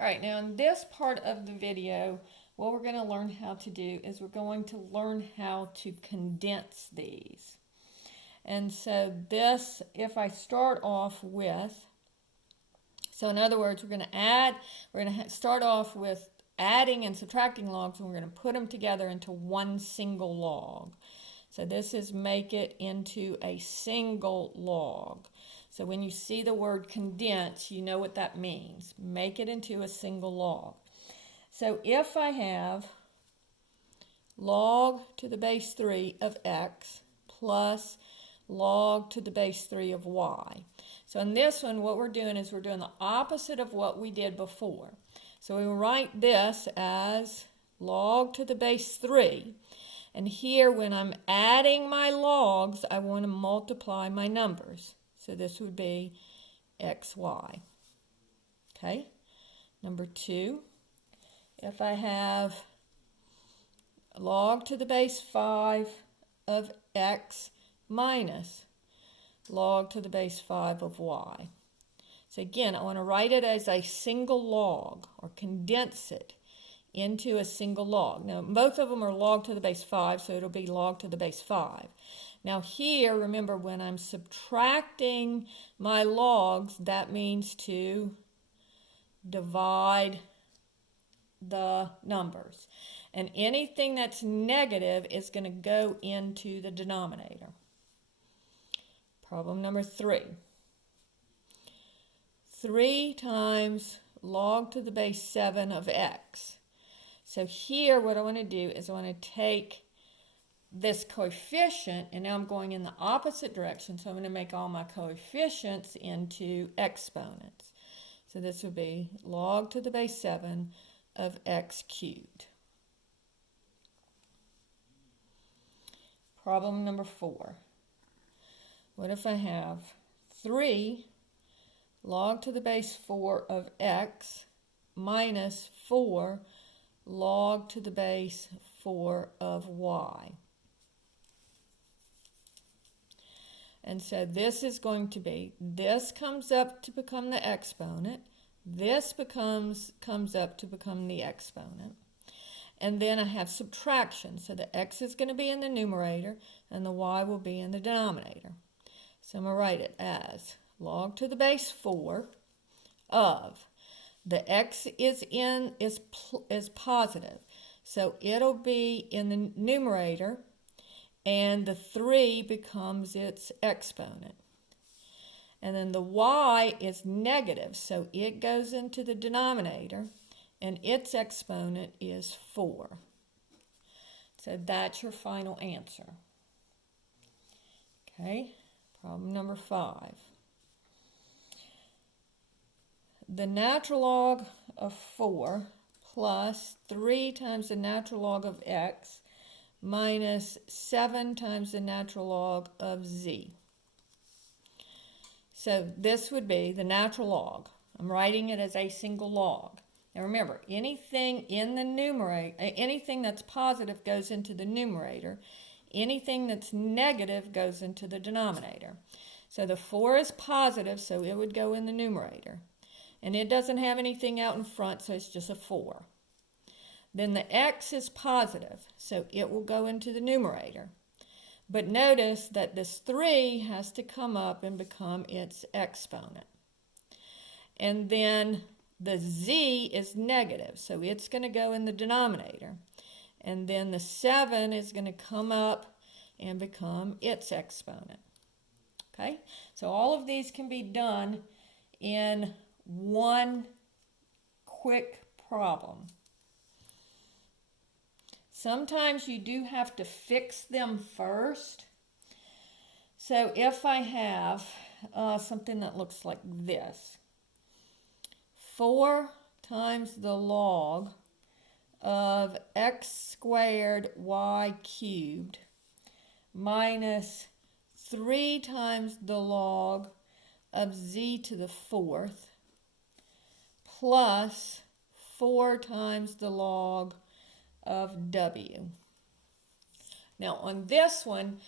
All right, now in this part of the video, what we're going to learn how to do is we're going to learn how to condense these. And so this, if I start off with, so in other words, we're going to start off with adding and subtracting logs, and we're going to put them together into one single log. So this is make it into a single log. So when you see the word condense, you know what that means. Make it into a single log. So if I have log to the base 3 of x plus log to the base 3 of y. So in this one, what we're doing is we're doing the opposite of what we did before. So we write this as log to the base 3. And here, when I'm adding my logs, I want to multiply my numbers. So this would be xy. Okay? Number 2, if I have log to the base 5 of x minus log to the base 5 of y. So again, I want to write it as a single log, or condense it into a single log. Now, both of them are log to the base 5, so it'll be log to the base 5. Now here, remember, when I'm subtracting my logs, that means to divide the numbers. And anything that's negative is going to go into the denominator. Problem number 3. 3 times log to the base 7 of x. So here, what I want to do is I want to take this coefficient, and now I'm going in the opposite direction, so I'm going to make all my coefficients into exponents. So this would be log to the base 7 of x cubed. Problem number 4. What if I have 3 log to the base 4 of x minus 4 log to the base 4 of y? And so this is going to be, this comes up to become the exponent, this comes up to become the exponent. And then I have subtraction, so the x is going to be in the numerator and the y will be in the denominator. So I'm going to write it as log to the base 4 of, the x is positive, so it'll be in the numerator, and the 3 becomes its exponent. And then the y is negative, so it goes into the denominator, and its exponent is 4. So that's your final answer. Okay, problem number 5. The natural log of 4 plus 3 times the natural log of x minus 7 times the natural log of z. So this would be the natural log. I'm writing it as a single log. Now remember, anything in the numerator, anything that's positive goes into the numerator. Anything that's negative goes into the denominator. So the 4 is positive, so it would go in the numerator. And it doesn't have anything out in front, so it's just a 4. Then the x is positive, so it will go into the numerator. But notice that this 3 has to come up and become its exponent. And then the z is negative, so it's going to go in the denominator. And then the 7 is going to come up and become its exponent. Okay? So all of these can be done in one quick problem. Sometimes you do have to fix them first. So if I have something that looks like this, 4 times the log of x squared y cubed minus 3 times the log of z to the 4th plus 4 times the log of w. Now on this one,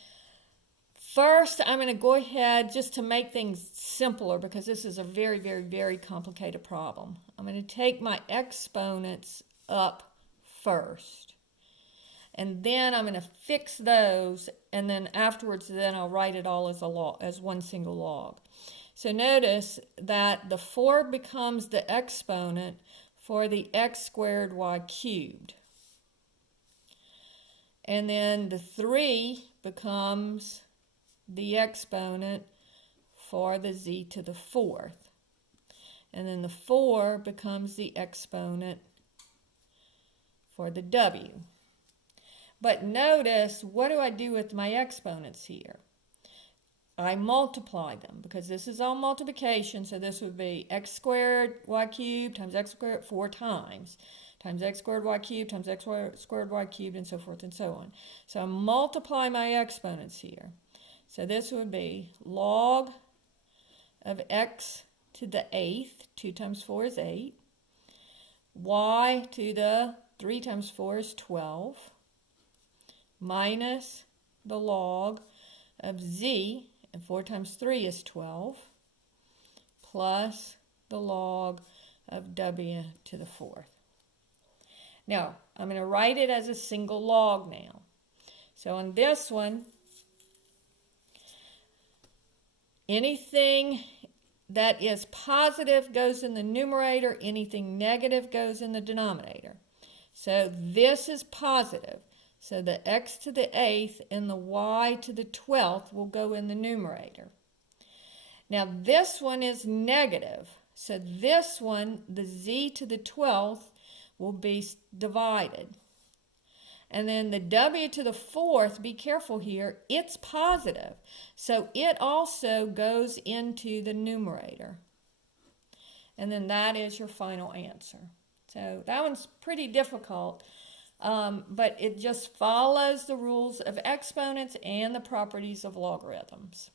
First, I'm going to go ahead just to make things simpler because this is a very, very, very complicated problem. I'm going to take my exponents up first. And then I'm going to fix those, and then afterwards then I'll write it all as one single log. So notice that the 4 becomes the exponent for the x squared y cubed. And then the 3 becomes the exponent for the z to the 4th. And then the 4 becomes the exponent for the w. But notice, what do I do with my exponents here? I multiply them because this is all multiplication, so this would be x squared y cubed times x squared 4 times x squared y cubed times x squared y cubed, and so forth and so on. So I multiply my exponents here. So this would be log of x to the 8th, 2 times 4 is 8, y to the 3 times 4 is 12, minus the log of z, and 4 times 3 is 12, plus the log of w to the 4th. Now, I'm going to write it as a single log now. So on this one, anything that is positive goes in the numerator, anything negative goes in the denominator. So this is positive. So the x to the 8th and the y to the 12th will go in the numerator. Now this one is negative. So this one, the z to the 12th, will be divided. And then the w to the 4th, be careful here, it's positive. So it also goes into the numerator. And then that is your final answer. So that one's pretty difficult. But it just follows the rules of exponents and the properties of logarithms.